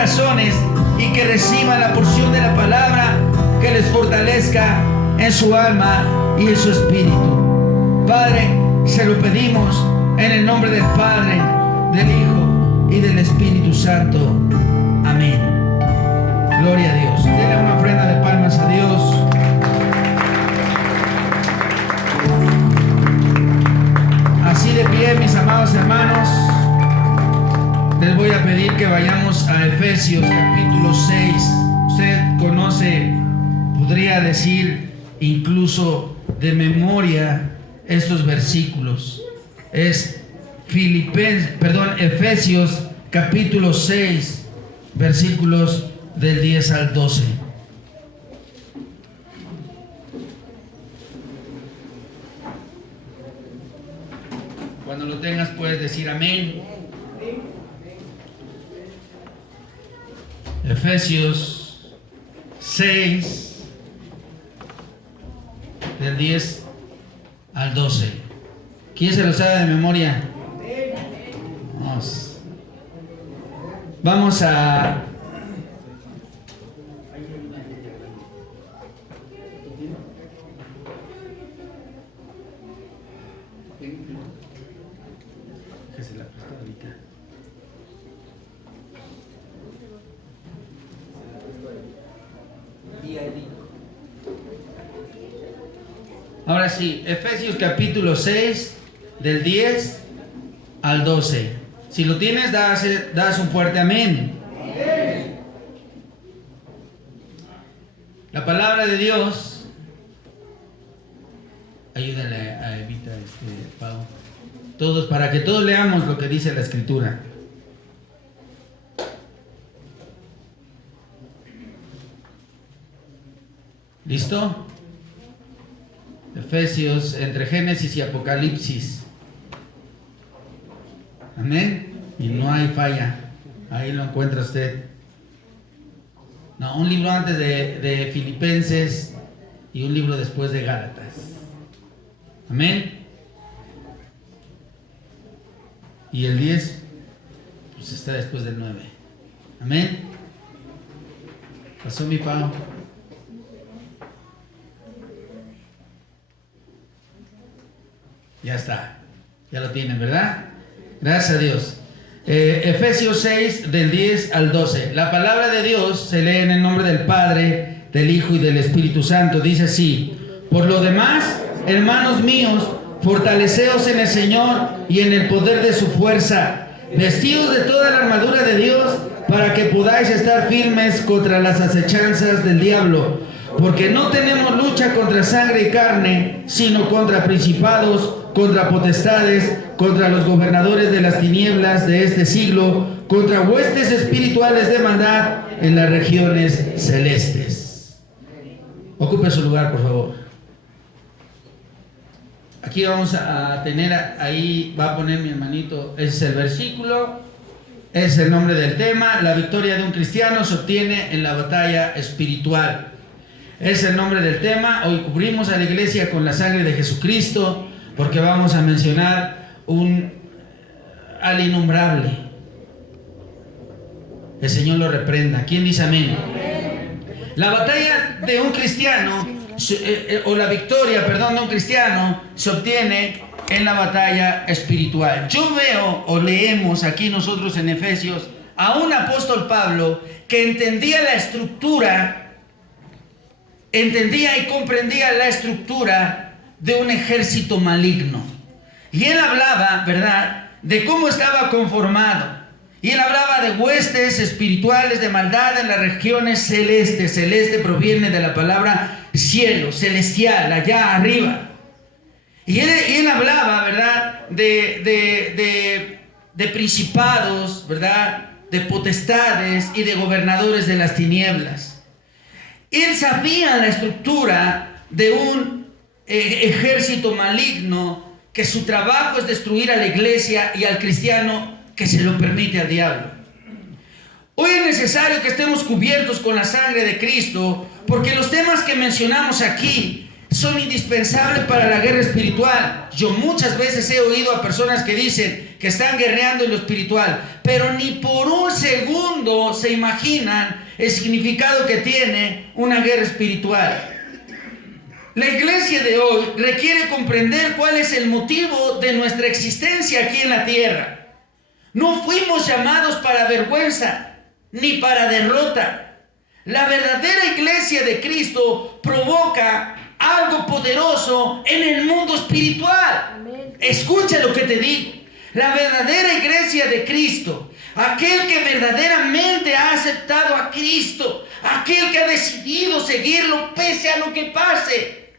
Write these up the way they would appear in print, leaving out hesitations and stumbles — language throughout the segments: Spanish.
corazones y que reciban la porción de la palabra que les fortalezca en su alma y en su espíritu. Padre, se lo pedimos en el nombre del Padre, del Hijo y del Espíritu Santo. Amén. Gloria a Dios. Denle una ofrenda de palmas a Dios. Así de pie, mis amados hermanos, les voy a pedir que vayamos a Efesios capítulo 6. Usted conoce, podría decir incluso de memoria estos versículos. Es Efesios capítulo 6, versículos del 10 al 12. Cuando lo tengas puedes decir amén. Efesios 6, del 10 al 12. ¿Quién se lo sabe de memoria? Vamos a... Ahora sí, Efesios capítulo 6, del 10 al 12. Si lo tienes, das un fuerte amén. La palabra de Dios, ayúdale a Evita, Pau. Todos, para que todos leamos lo que dice la Escritura. ¿Listo? Efesios, entre Génesis y Apocalipsis. Amén. Y no hay falla. Ahí lo encuentra usted. No, un libro antes de Filipenses y un libro después de Gálatas. Amén. Y el 10 pues está después del 9. Amén. Pasó mi Pau. Ya está, ya lo tienen, ¿verdad? Gracias a Dios. Efesios 6, del 10 al 12. La palabra de Dios se lee en el nombre del Padre, del Hijo y del Espíritu Santo. Dice así: por lo demás, hermanos míos, fortaleceos en el Señor y en el poder de su fuerza, vestidos de toda la armadura de Dios, para que podáis estar firmes contra las acechanzas del diablo. Porque no tenemos lucha contra sangre y carne, sino contra principados, contra potestades, contra los gobernadores de las tinieblas de este siglo, contra huestes espirituales de maldad en las regiones celestes. Ocupe su lugar, por favor. Aquí vamos a tener, ahí va a poner mi hermanito, ese es el versículo, es el nombre del tema. La victoria de un cristiano se obtiene en la batalla espiritual. Es el nombre del tema. Hoy cubrimos a la iglesia con la sangre de Jesucristo, porque vamos a mencionar al innombrable. El Señor lo reprenda. ¿Quién dice amén? La batalla de un cristiano, o la victoria, perdón, de un cristiano, se obtiene en la batalla espiritual. Yo veo, o leemos aquí nosotros en Efesios, a un apóstol Pablo que entendía la estructura, entendía y comprendía la estructura de un ejército maligno. Y él hablaba, ¿verdad?, de cómo estaba conformado. Y él hablaba de huestes espirituales de maldad en las regiones celestes. Celeste proviene de la palabra cielo, celestial, allá arriba. Y él hablaba, ¿verdad?, de principados, ¿verdad?, de potestades y de gobernadores de las tinieblas. Él sabía la estructura de un ejército maligno, que su trabajo es destruir a la iglesia y al cristiano que se lo permite al diablo. Hoy es necesario que estemos cubiertos con la sangre de Cristo, porque los temas que mencionamos aquí son indispensables para la guerra espiritual. Yo muchas veces he oído a personas que dicen que están guerreando en lo espiritual, pero ni por un segundo se imaginan el significado que tiene una guerra espiritual. La iglesia de hoy requiere comprender cuál es el motivo de nuestra existencia aquí en la tierra. No fuimos llamados para vergüenza ni para derrota. La verdadera iglesia de Cristo provoca algo poderoso en el mundo espiritual. Amén. Escucha lo que te digo. La verdadera iglesia de Cristo, aquel que verdaderamente ha aceptado a Cristo, aquel que ha decidido seguirlo pese a lo que pase,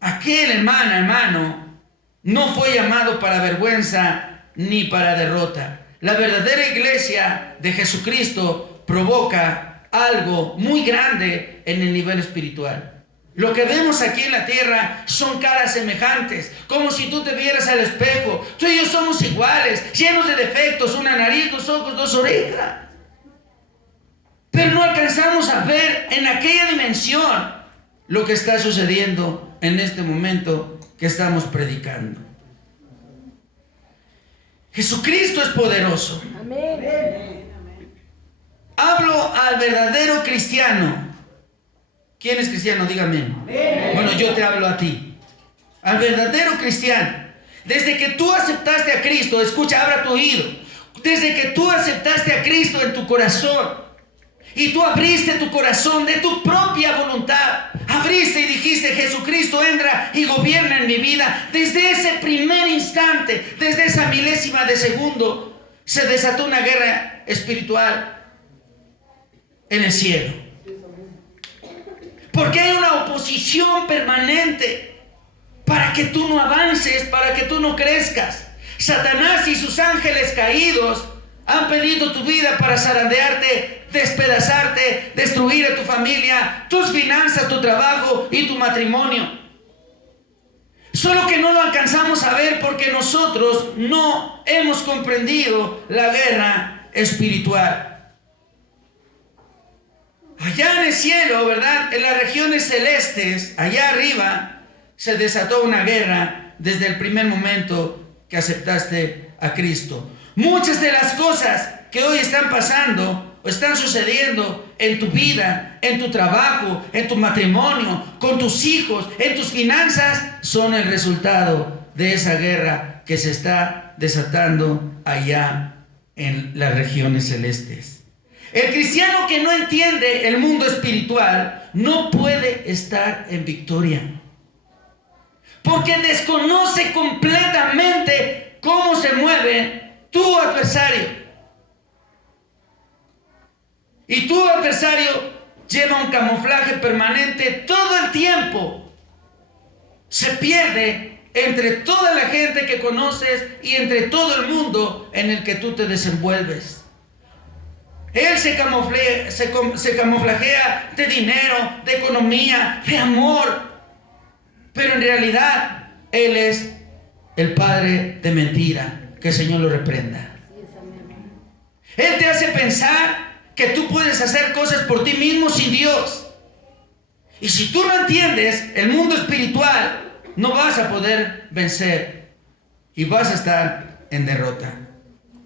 aquel hermano, no fue llamado para vergüenza ni para derrota. La verdadera iglesia de Jesucristo provoca algo muy grande en el nivel espiritual. Lo que vemos aquí en la tierra son caras semejantes, como si tú te vieras al espejo. Tú y yo somos iguales, llenos de defectos, una nariz, dos ojos, dos orejas. Pero no alcanzamos a ver en aquella dimensión lo que está sucediendo en este momento que estamos predicando. Jesucristo es poderoso. Amén. Hablo al verdadero cristiano. ¿Quién es cristiano? Dígame. Amén. Bueno, yo te hablo a ti. Al verdadero cristiano. Desde que tú aceptaste a Cristo, escucha, abra tu oído. Desde que tú aceptaste a Cristo en tu corazón y tú abriste tu corazón de tu propia voluntad, abriste y dijiste: Jesucristo, entra y gobierna en mi vida. Desde ese primer instante, desde esa milésima de segundo, se desató una guerra espiritual en el cielo. Porque hay una oposición permanente para que tú no avances, para que tú no crezcas. Satanás y sus ángeles caídos han pedido tu vida para zarandearte, despedazarte, destruir a tu familia, tus finanzas, tu trabajo y tu matrimonio. Solo que no lo alcanzamos a ver porque nosotros no hemos comprendido la guerra espiritual. Allá en el cielo, ¿verdad? En las regiones celestes, allá arriba, se desató una guerra desde el primer momento que aceptaste a Cristo. Muchas de las cosas que hoy están pasando o están sucediendo en tu vida, en tu trabajo, en tu matrimonio, con tus hijos, en tus finanzas, son el resultado de esa guerra que se está desatando allá en las regiones celestes. El cristiano que no entiende el mundo espiritual no puede estar en victoria, porque desconoce completamente cómo se mueve tu adversario. Y tu adversario lleva un camuflaje permanente todo el tiempo. Se pierde entre toda la gente que conoces y entre todo el mundo en el que tú te desenvuelves. Él se camuflajea de dinero, de economía, de amor. Pero en realidad, Él es el padre de mentira. Que el Señor lo reprenda. Él te hace pensar que tú puedes hacer cosas por ti mismo sin Dios. Y si tú no entiendes el mundo espiritual, no vas a poder vencer. Y vas a estar en derrota.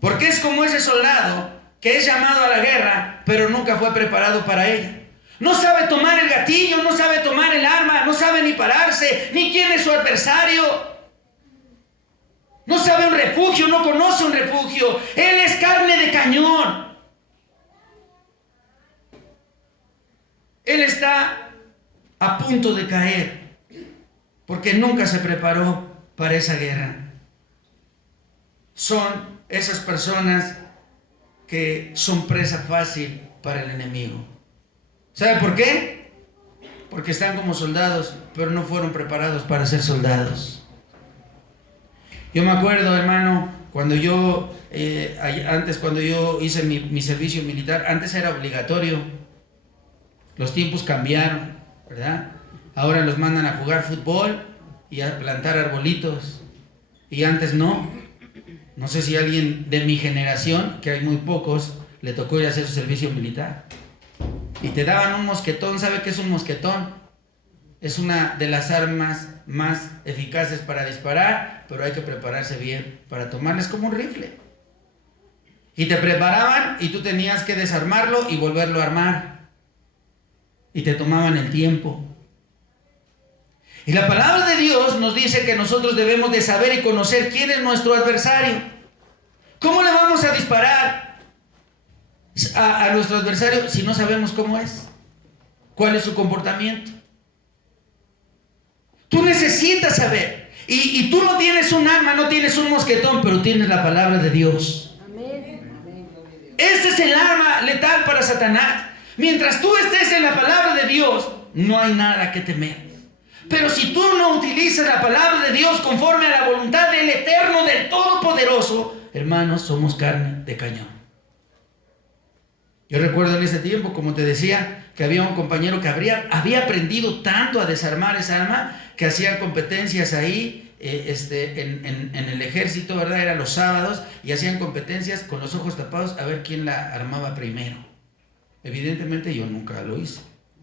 Porque es como ese soldado que es llamado a la guerra, pero nunca fue preparado para ella. No sabe tomar el gatillo, no sabe tomar el arma, no sabe ni pararse, ni quién es su adversario. No sabe un refugio, no conoce un refugio. Él es carne de cañón. Él está a punto de caer, porque nunca se preparó para esa guerra. Son esas personas que son presa fácil para el enemigo. ¿Sabe por qué? Porque están como soldados, pero no fueron preparados para ser soldados. Yo me acuerdo, hermano, cuando yo, cuando yo hice mi servicio militar, antes era obligatorio. Los tiempos cambiaron, ¿verdad? Ahora los mandan a jugar fútbol y a plantar arbolitos. Y antes no. No sé si a alguien de mi generación, que hay muy pocos, le tocó ir a hacer su servicio militar. Y te daban un mosquetón. ¿Sabe qué es un mosquetón? es una de las armas más eficaces para disparar, pero hay que prepararse bien para tomarla. Es como un rifle. Y te preparaban y tú tenías que desarmarlo y volverlo a armar. Y te tomaban el tiempo. Y la palabra de Dios nos dice que nosotros debemos de saber y conocer quién es nuestro adversario. ¿Cómo le vamos a disparar a nuestro adversario si no sabemos cómo es? ¿Cuál es su comportamiento? Tú necesitas saber. Y tú no tienes un arma, no tienes un mosquetón, pero tienes la palabra de Dios. Este es el arma letal para Satanás. Mientras tú estés en la palabra de Dios, no hay nada que temer. Pero si tú no utilizas la palabra de Dios conforme a la voluntad del Eterno, del Todopoderoso, hermanos, somos carne de cañón. Yo recuerdo en ese tiempo, como te decía, que había un compañero que había aprendido tanto a desarmar esa arma, que hacían competencias ahí en el ejército, ¿verdad? Eran los sábados, y hacían competencias con los ojos tapados a ver quién la armaba primero. Evidentemente yo nunca lo hice,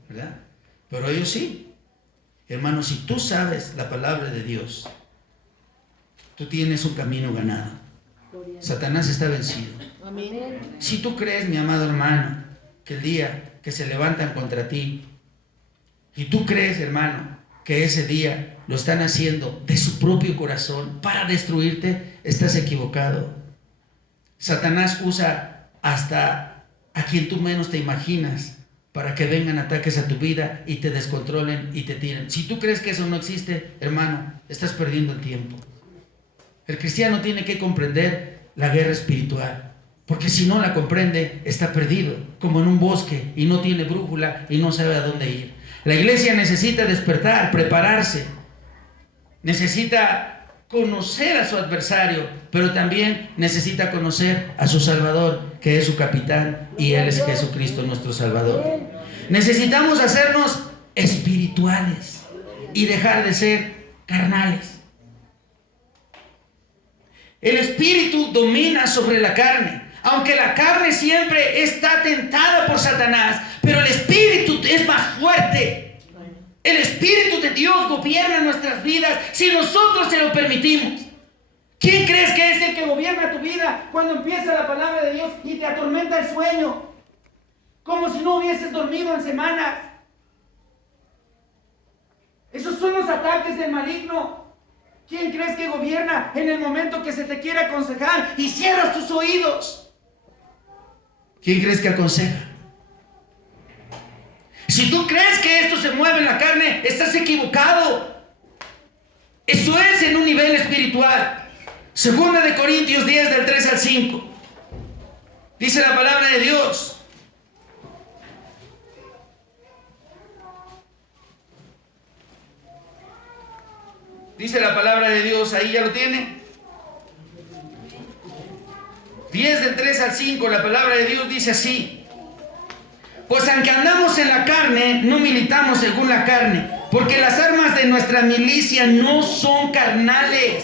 ¿verdad? Pero ellos sí. Hermano, si tú sabes la palabra de Dios, tú tienes un camino ganado. Satanás está vencido. Si tú crees, mi amado hermano, que el día que se levantan contra ti, y tú crees, hermano, que ese día lo están haciendo de su propio corazón para destruirte, estás equivocado. Satanás usa hasta a quien tú menos te imaginas para que vengan ataques a tu vida y te descontrolen y te tiren. Si tú crees que eso no existe, hermano, estás perdiendo el tiempo. El cristiano tiene que comprender la guerra espiritual, porque si no la comprende, está perdido, como en un bosque, y no tiene brújula y no sabe a dónde ir. La iglesia necesita despertar, prepararse, necesita conocer a su adversario, pero también necesita conocer a su Salvador, que es su capitán, y Él es Jesucristo, nuestro Salvador. Necesitamos hacernos espirituales y dejar de ser carnales. El espíritu domina sobre la carne, aunque la carne siempre está tentada por Satanás, pero el espíritu es más fuerte. El Espíritu de Dios gobierna nuestras vidas si nosotros se lo permitimos. ¿Quién crees que es el que gobierna tu vida cuando empieza la palabra de Dios y te atormenta el sueño? Como si no hubieses dormido en semanas. Esos son los ataques del maligno. ¿Quién crees que gobierna en el momento que se te quiere aconsejar y cierras tus oídos? ¿Quién crees que aconseja? Si tú crees que esto se mueve en la carne, estás equivocado. Eso es en un nivel espiritual. Segunda de Corintios 10, del 3 al 5. Dice la palabra de Dios: dice la palabra de Dios, ahí ya lo tiene. 10 del 3 al 5, la palabra de Dios dice así: pues aunque andamos en la carne, no militamos según la carne, porque las armas de nuestra milicia no son carnales.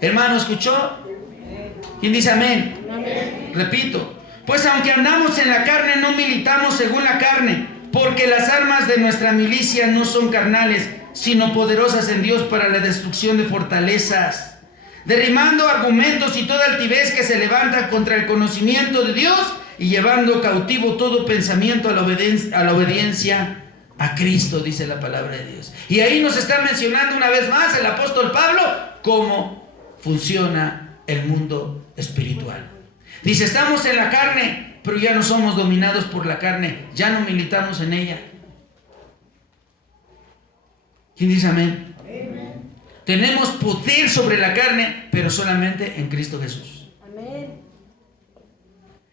Hermano, ¿escuchó? ¿Quién dice amén? Amén. Repito, pues aunque andamos en la carne, no militamos según la carne, porque las armas de nuestra milicia no son carnales, sino poderosas en Dios para la destrucción de fortalezas, derribando argumentos y toda altivez que se levanta contra el conocimiento de Dios, y llevando cautivo todo pensamiento a la obediencia a Cristo, dice la palabra de Dios. Y ahí nos está mencionando una vez más el apóstol Pablo cómo funciona el mundo espiritual. Dice, estamos en la carne, pero ya no somos dominados por la carne, ya no militamos en ella. ¿Quién dice amén? Amén. Tenemos poder sobre la carne, pero solamente en Cristo Jesús. Amén.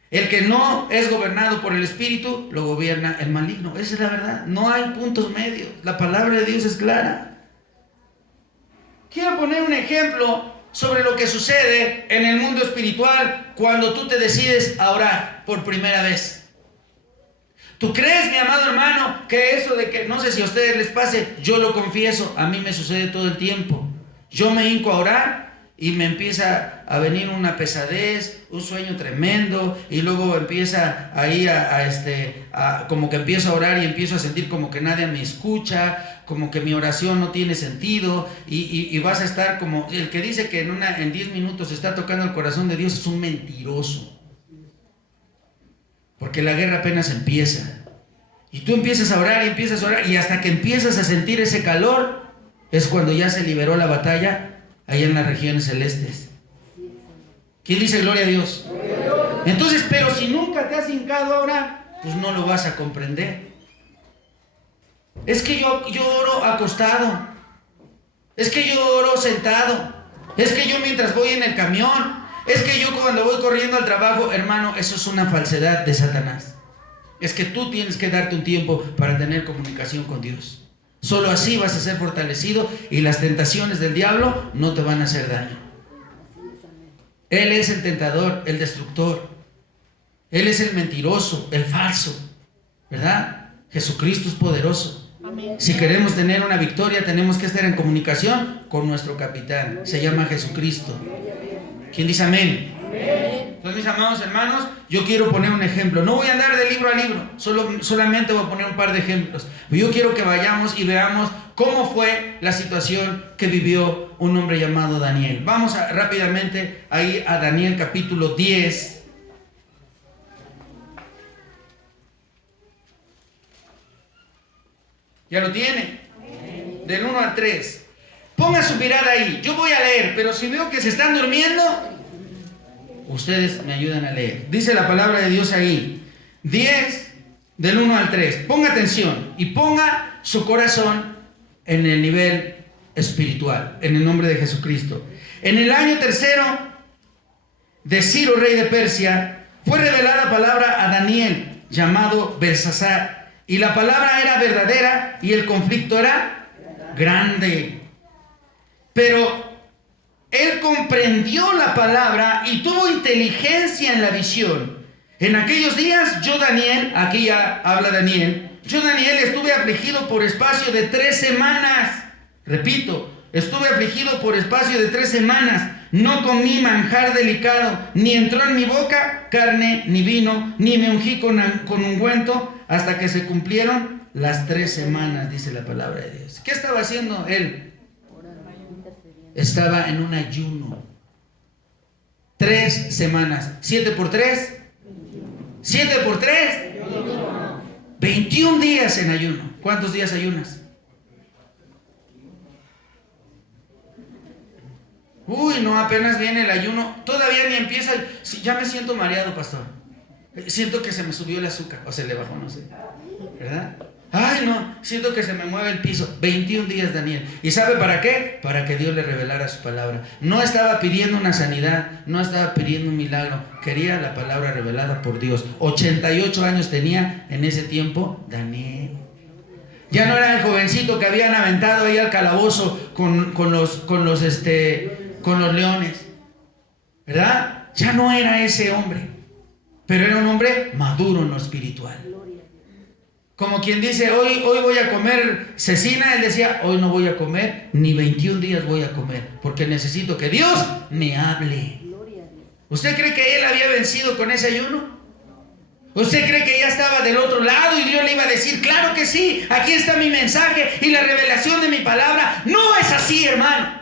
El que no es gobernado por el Espíritu, lo gobierna el maligno. Esa es la verdad. No hay puntos medios. La palabra de Dios es clara. Quiero poner un ejemplo sobre lo que sucede en el mundo espiritual cuando tú te decides a orar por primera vez. ¿Tú crees, mi amado hermano, que eso de que, no sé si a ustedes les pase, yo lo confieso, a mí me sucede todo el tiempo? Yo me hinco a orar y me empieza a venir una pesadez, un sueño tremendo, y luego empieza ahí como que empiezo a orar y empiezo a sentir como que nadie me escucha, como que mi oración no tiene sentido, y vas a estar como el que dice que en 10 minutos está tocando el corazón de Dios. Es un mentiroso, porque la guerra apenas empieza, y tú empiezas a orar y empiezas a orar, y hasta que empiezas a sentir ese calor, es cuando ya se liberó la batalla allá en las regiones celestes. ¿Quién dice gloria a Dios? Entonces, pero si nunca te has hincado a orar, pues no lo vas a comprender. Es que yo oro acostado, es que yo oro sentado, es que yo mientras voy en el camión, es que yo cuando voy corriendo al trabajo. Hermano, eso es una falsedad de Satanás. Es que tú tienes que darte un tiempo para tener comunicación con Dios. Solo así vas a ser fortalecido y las tentaciones del diablo no te van a hacer daño. Él es el tentador, el destructor. Él es el mentiroso, el falso, ¿verdad? Jesucristo es poderoso. Amén. Si queremos tener una victoria, tenemos que estar en comunicación con nuestro capitán. Se llama Jesucristo. ¿Quién dice amén? Amén. Entonces, mis amados hermanos, yo quiero poner un ejemplo. No voy a andar de libro a libro, solamente voy a poner un par de ejemplos. Yo quiero que vayamos y veamos cómo fue la situación que vivió un hombre llamado Daniel. Vamos rápidamente ahí a Daniel capítulo 10. ¿Ya lo tiene? Del 1 al 3. Ponga su mirada ahí. Yo voy a leer, pero si veo que se están durmiendo, ustedes me ayudan a leer. Dice la palabra de Dios ahí, 10 del 1 al 3. Ponga atención y ponga su corazón en el nivel espiritual, en el nombre de Jesucristo. En el año tercero de Ciro, rey de Persia, fue revelada palabra a Daniel, llamado Belsasar, y la palabra era verdadera y el conflicto era grande. Pero él comprendió la palabra y tuvo inteligencia en la visión. En aquellos días, yo Daniel, aquí ya habla Daniel, yo Daniel estuve afligido por espacio de 3 semanas. Repito, estuve afligido por espacio de 3 semanas. No comí manjar delicado, ni entró en mi boca carne ni vino, ni me ungí con ungüento, hasta que se cumplieron las 3 semanas, dice la palabra de Dios. ¿Qué estaba haciendo él? Estaba en un ayuno. 3 semanas. 7 por 3. 7 por 3. 21 días en ayuno. ¿Cuántos días ayunas? Uy, no, apenas viene el ayuno. Todavía ni empieza. Ya me siento mareado, pastor. Siento que se me subió el azúcar. O se le bajó, no sé. ¿Verdad? Ay, no, siento que se me mueve el piso. 21 días Daniel. ¿Y sabe para qué? Para que Dios le revelara su palabra. No estaba pidiendo una sanidad, no estaba pidiendo un milagro. Quería la palabra revelada por Dios. 88 años tenía en ese tiempo Daniel. Ya no era el jovencito que habían aventado ahí al calabozo con los leones, ¿verdad? Ya no era ese hombre, pero era un hombre maduro en lo espiritual. Como quien dice, hoy voy a comer cecina. Él decía, hoy no voy a comer, ni 21 días voy a comer, porque necesito que Dios me hable. ¿Usted cree que él había vencido con ese ayuno? ¿Usted cree que ya estaba del otro lado y Dios le iba a decir, claro que sí, aquí está mi mensaje y la revelación de mi palabra? No es así, hermano.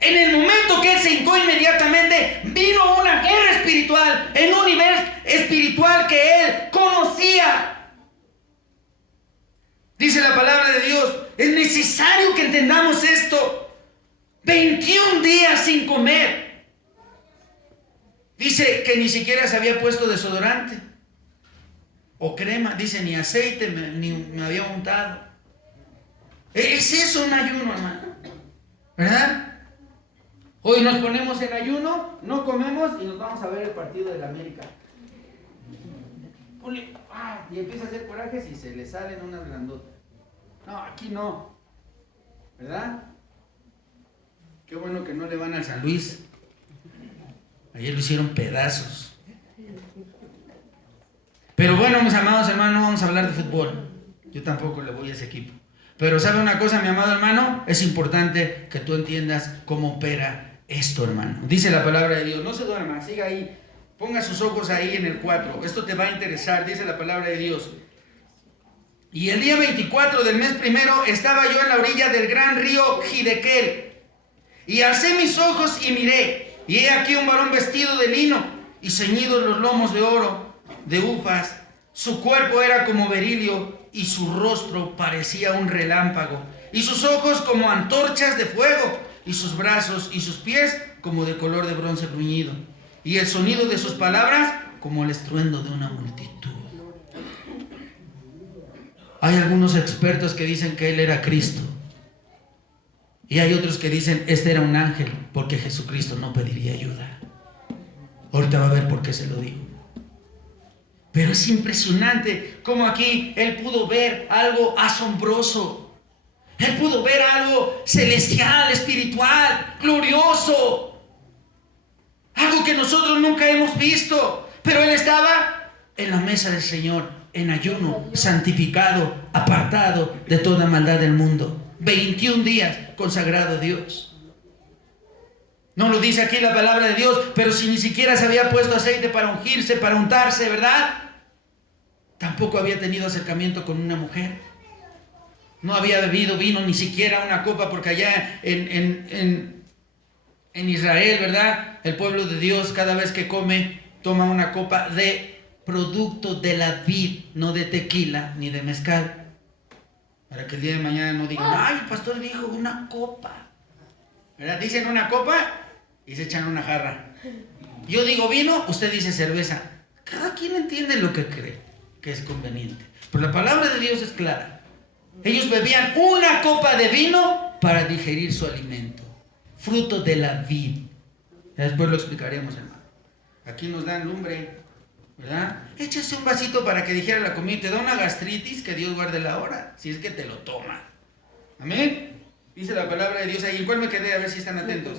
En el momento que él se hincó, inmediatamente vino una guerra espiritual, en un nivel espiritual que él conocía. Dice la palabra de Dios, es necesario que entendamos esto. 21 días sin comer. Dice que ni siquiera se había puesto desodorante o crema. Dice, ni aceite ni me había untado. Es eso un ayuno, hermano, ¿verdad? Hoy nos ponemos en ayuno, no comemos y nos vamos a ver el partido de la América. Y empieza a hacer corajes y se le salen unas grandotas. No, aquí no, ¿verdad? Qué bueno que no le van al San Luis. Ayer lo hicieron pedazos. Pero bueno, mis amados hermanos, no vamos a hablar de fútbol. Yo tampoco le voy a ese equipo. Pero ¿sabe una cosa, mi amado hermano? Es importante que tú entiendas cómo opera esto, hermano. Dice la palabra de Dios. No se duerma, siga ahí. Ponga sus ojos ahí en el 4. Esto te va a interesar, dice la palabra de Dios. Y el día 24 del mes primero estaba yo en la orilla del gran río Hidekel. Y alcé mis ojos y miré. Y he aquí un varón vestido de lino y ceñidos los lomos de oro, de Ufaz. Su cuerpo era como berilio y su rostro parecía un relámpago. Y sus ojos como antorchas de fuego. Y sus brazos y sus pies como de color de bronce bruñido. Y el sonido de sus palabras como el estruendo de una multitud. Hay algunos expertos que dicen que él era Cristo. Y hay otros que dicen, este era un ángel, porque Jesucristo no pediría ayuda. Ahorita va a ver por qué se lo digo. Pero es impresionante cómo aquí él pudo ver algo asombroso. Él pudo ver algo celestial, espiritual, glorioso. Algo que nosotros nunca hemos visto. Pero él estaba en la mesa del Señor, en ayuno, santificado, apartado de toda maldad del mundo. 21 días consagrado a Dios. No lo dice aquí la palabra de Dios, pero si ni siquiera se había puesto aceite para ungirse, para untarse, ¿verdad? Tampoco había tenido acercamiento con una mujer. No había bebido vino, ni siquiera una copa, porque allá en Israel, ¿verdad? El pueblo de Dios cada vez que come, toma una copa de producto de la vid, no de tequila ni de mezcal. Para que el día de mañana no digan, ay, el pastor dijo una copa. ¿Verdad? Dicen una copa y se echan una jarra. Yo digo vino, usted dice cerveza. Cada quien entiende lo que cree que es conveniente. Pero la palabra de Dios es clara. Ellos bebían una copa de vino para digerir su alimento. Fruto de la vid. Después lo explicaremos, hermano. Aquí nos dan lumbre, ¿verdad? Échase un vasito para que dijera la comida. Te da una gastritis, que Dios guarde la hora, si es que te lo toma. Amén. Dice la palabra de Dios ahí. ¿En cuál me quedé? A ver si están atentos.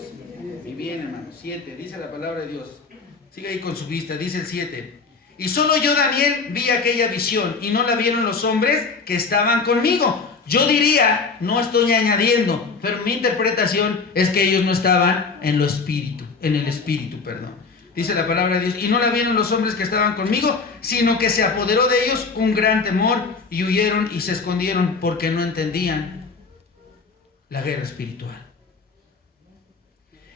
Y bien, hermano. 7. Dice la palabra de Dios. Sigue ahí con su vista. Dice el 7. Y solo yo, Daniel, vi aquella visión y no la vieron los hombres que estaban conmigo. Yo diría, no estoy añadiendo, pero mi interpretación es que ellos no estaban en el espíritu. Dice la palabra de Dios, y no la vieron los hombres que estaban conmigo, sino que se apoderó de ellos un gran temor y huyeron y se escondieron porque no entendían la guerra espiritual.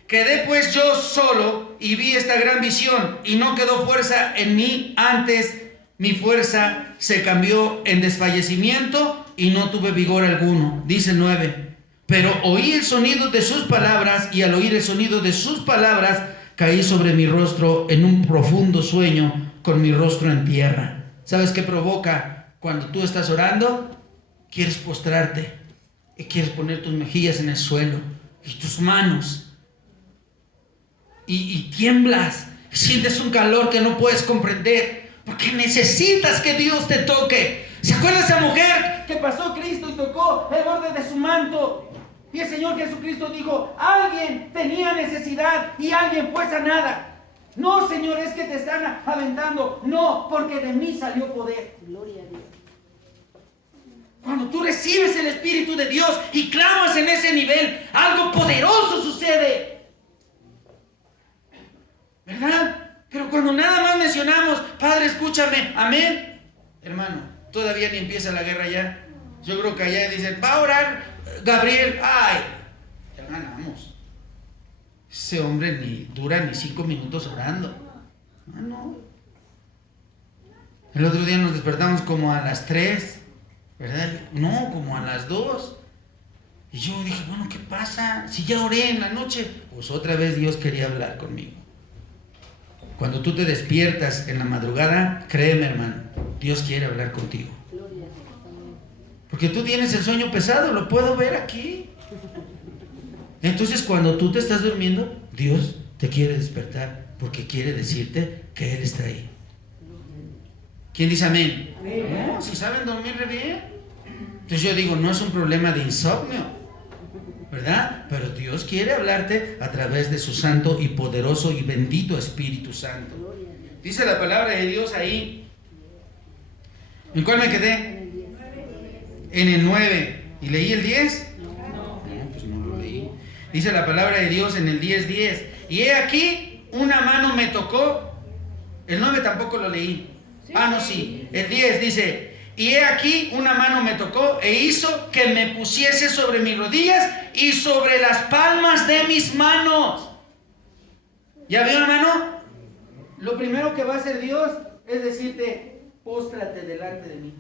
Quedé pues yo solo y vi esta gran visión y no quedó fuerza en mí, antes mi fuerza se cambió en desfallecimiento y no tuve vigor alguno. Dice 9, pero oí el sonido de sus palabras y al oír el sonido de sus palabras caí sobre mi rostro en un profundo sueño con mi rostro en tierra. ¿Sabes qué provoca cuando tú estás orando? Quieres postrarte y quieres poner tus mejillas en el suelo y tus manos. Y tiemblas, sientes un calor que no puedes comprender, porque necesitas que Dios te toque. ¿Se acuerda esa mujer que pasó Cristo y tocó el borde de su manto? Y el Señor Jesucristo dijo, alguien tenía necesidad y alguien fue sanada. No, Señor, es que te están aventando. No, porque de mí salió poder. Gloria a Dios. Cuando tú recibes el Espíritu de Dios y clamas en ese nivel, algo poderoso sucede. ¿Verdad? Pero cuando nada más mencionamos, Padre, escúchame, amén. Hermano, todavía ni empieza la guerra ya. Yo creo que allá dicen, va a orar Gabriel. Ay, ya ganamos. Ese hombre ni dura ni 5 minutos orando. Ah, no. El otro día nos despertamos como a las 3, ¿verdad? No, como a las 2. Y yo dije, bueno, ¿qué pasa? Si ya oré en la noche. Pues otra vez Dios quería hablar conmigo. Cuando tú te despiertas en la madrugada, créeme, hermano, Dios quiere hablar contigo. Porque tú tienes el sueño pesado, lo puedo ver aquí. Entonces, cuando tú te estás durmiendo, Dios te quiere despertar porque quiere decirte que Él está ahí. ¿Quién dice amén? No, si saben dormir re bien. Entonces yo digo, no es un problema de insomnio, ¿verdad? Pero Dios quiere hablarte a través de su santo y poderoso y bendito Espíritu Santo. Dice la palabra de Dios ahí. ¿En cuál me quedé? En el 9. ¿Y leí el 10? No, pues no lo leí. Dice la palabra de Dios en el 10:10. Y he aquí, una mano me tocó. El 9 tampoco lo leí. No, sí. El 10 dice, y he aquí, una mano me tocó e hizo que me pusiese sobre mis rodillas y sobre las palmas de mis manos. ¿Ya vio, hermano? Lo primero que va a hacer Dios es decirte, póstrate delante de mí.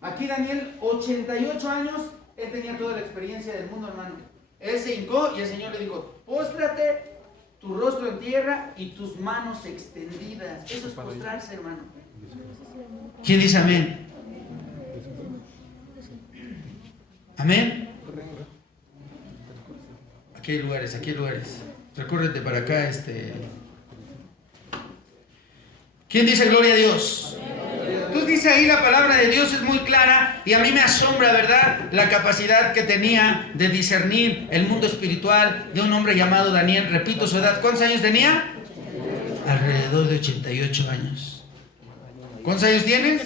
Aquí Daniel, 88 años, él tenía toda la experiencia del mundo, hermano. Él se hincó y el Señor le dijo, póstrate, tu rostro en tierra y tus manos extendidas. Eso es postrarse, hermano. ¿Quién dice amén? Amén. Aquí hay lugares, aquí hay lugares. Recórrete para acá, ¿Quién dice gloria a Dios? Entonces dice ahí la palabra de Dios es muy clara y a mí me asombra, ¿verdad?, la capacidad que tenía de discernir el mundo espiritual de un hombre llamado Daniel. Repito su edad. ¿Cuántos años tenía? Alrededor de 88 años. ¿Cuántos años tienes?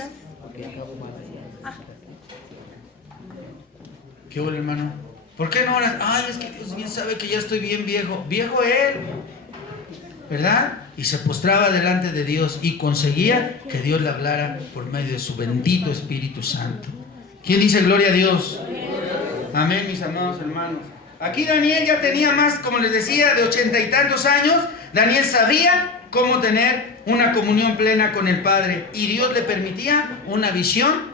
¿Qué huele, hermano? ¿Por qué no oras? Ay, es que Dios bien sabe que ya estoy bien viejo. Viejo él, ¿verdad? Y se postraba delante de Dios y conseguía que Dios le hablara por medio de su bendito Espíritu Santo. ¿Quién dice gloria a Dios? Amén, mis amados hermanos. Aquí Daniel ya tenía más, como les decía, de 80 y tantos años. Daniel sabía cómo tener una comunión plena con el Padre y Dios le permitía una visión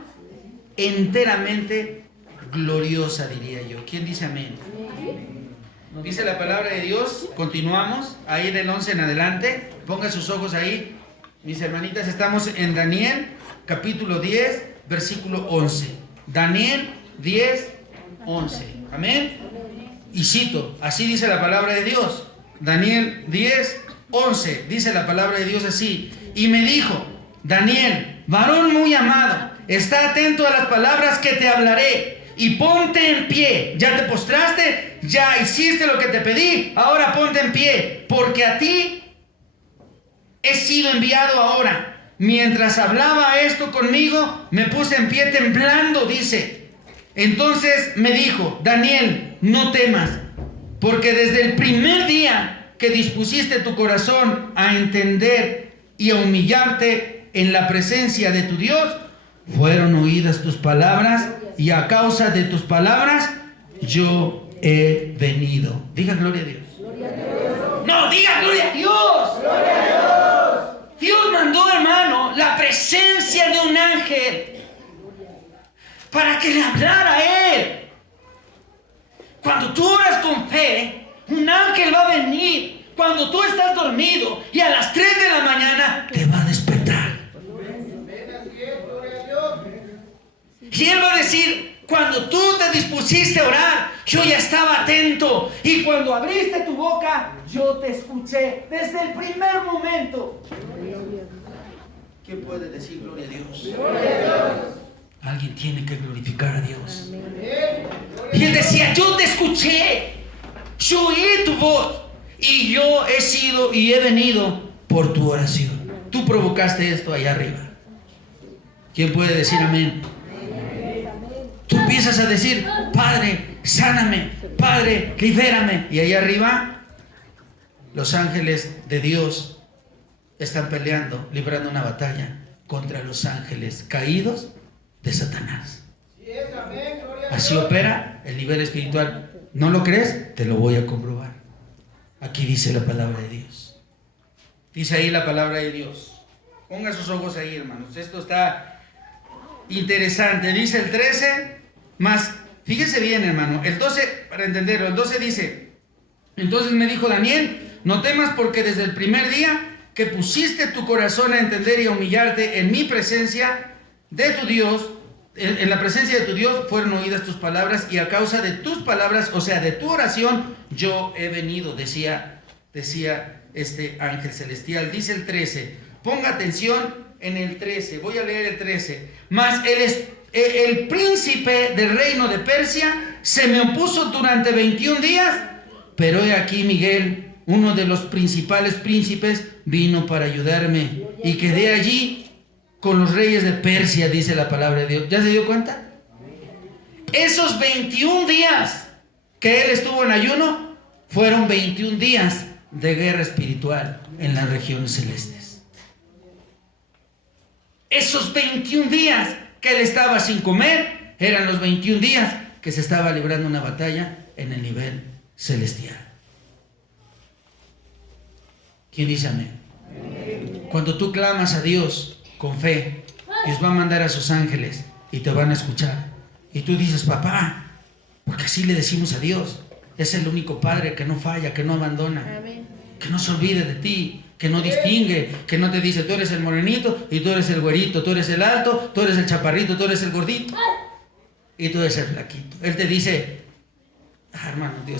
enteramente gloriosa, diría yo. ¿Quién dice amén? Dice la palabra de Dios, continuamos, ahí del 11 en adelante, ponga sus ojos ahí, mis hermanitas, estamos en Daniel, capítulo 10, versículo 11. Daniel 10, 11, amén. Y cito, así dice la palabra de Dios, Daniel 10, 11, dice la palabra de Dios así, y me dijo, Daniel, varón muy amado, está atento a las palabras que te hablaré, y ponte en pie. ¿Ya te postraste? ¿Ya hiciste lo que te pedí? Ahora ponte en pie, porque a ti he sido enviado ahora. Mientras hablaba esto conmigo, me puse en pie temblando, dice. Entonces me dijo, Daniel, no temas, porque desde el primer día que dispusiste tu corazón a entender y a humillarte en la presencia de tu Dios, fueron oídas tus palabras, y a causa de tus palabras yo he venido. Diga gloria a Dios. Gloria a Dios. No, diga gloria a Dios. Gloria a Dios. Dios mandó, hermano, la presencia de un ángel para que le hablara a él. Cuando tú oras con fe, un ángel va a venir cuando tú estás dormido y a las 3 de la mañana te va a despertar. Y él va a decir, cuando tú te dispusiste a orar, yo ya estaba atento. Y cuando abriste tu boca, yo te escuché desde el primer momento. ¿Quién puede decir gloria a Dios? Gloria a Dios. Alguien tiene que glorificar a Dios. Y él decía, yo te escuché, yo oí tu voz, y yo he sido y he venido por tu oración. Tú provocaste esto allá arriba. ¿Quién puede decir amén? Tú empiezas a decir, Padre, sáname, Padre, libérame. Y allá arriba, los ángeles de Dios están peleando, librando una batalla contra los ángeles caídos de Satanás. Así opera el nivel espiritual. ¿No lo crees? Te lo voy a comprobar. Aquí dice la palabra de Dios. Dice ahí la palabra de Dios. Ponga sus ojos ahí, hermanos. Esto está interesante. Dice el 13, más, fíjese bien, hermano, el 12, para entenderlo, el 12 dice, entonces me dijo Daniel, no temas porque desde el primer día que pusiste tu corazón a entender y a humillarte en mi presencia de tu Dios, en la presencia de tu Dios fueron oídas tus palabras y a causa de tus palabras, o sea, de tu oración, yo he venido, decía este ángel celestial. Dice el 13, ponga atención en el 13, voy a leer el 13, mas el príncipe del reino de Persia se me opuso durante 21 días, pero he aquí Miguel, uno de los principales príncipes, vino para ayudarme y quedé allí con los reyes de Persia, dice la palabra de Dios. ¿Ya se dio cuenta? Esos 21 días que él estuvo en ayuno, fueron 21 días de guerra espiritual en las regiones celestes. Esos 21 días que él estaba sin comer, eran los 21 días que se estaba librando una batalla en el nivel celestial. ¿Quién dice amén? Cuando tú clamas a Dios con fe, Dios va a mandar a sus ángeles y te van a escuchar. Y tú dices, papá, porque así le decimos a Dios, es el único Padre que no falla, que no abandona, que no se olvide de ti, que no distingue, que no te dice, tú eres el morenito y tú eres el güerito, tú eres el alto, tú eres el chaparrito, tú eres el gordito y tú eres el flaquito. Él te dice, hermano, Dios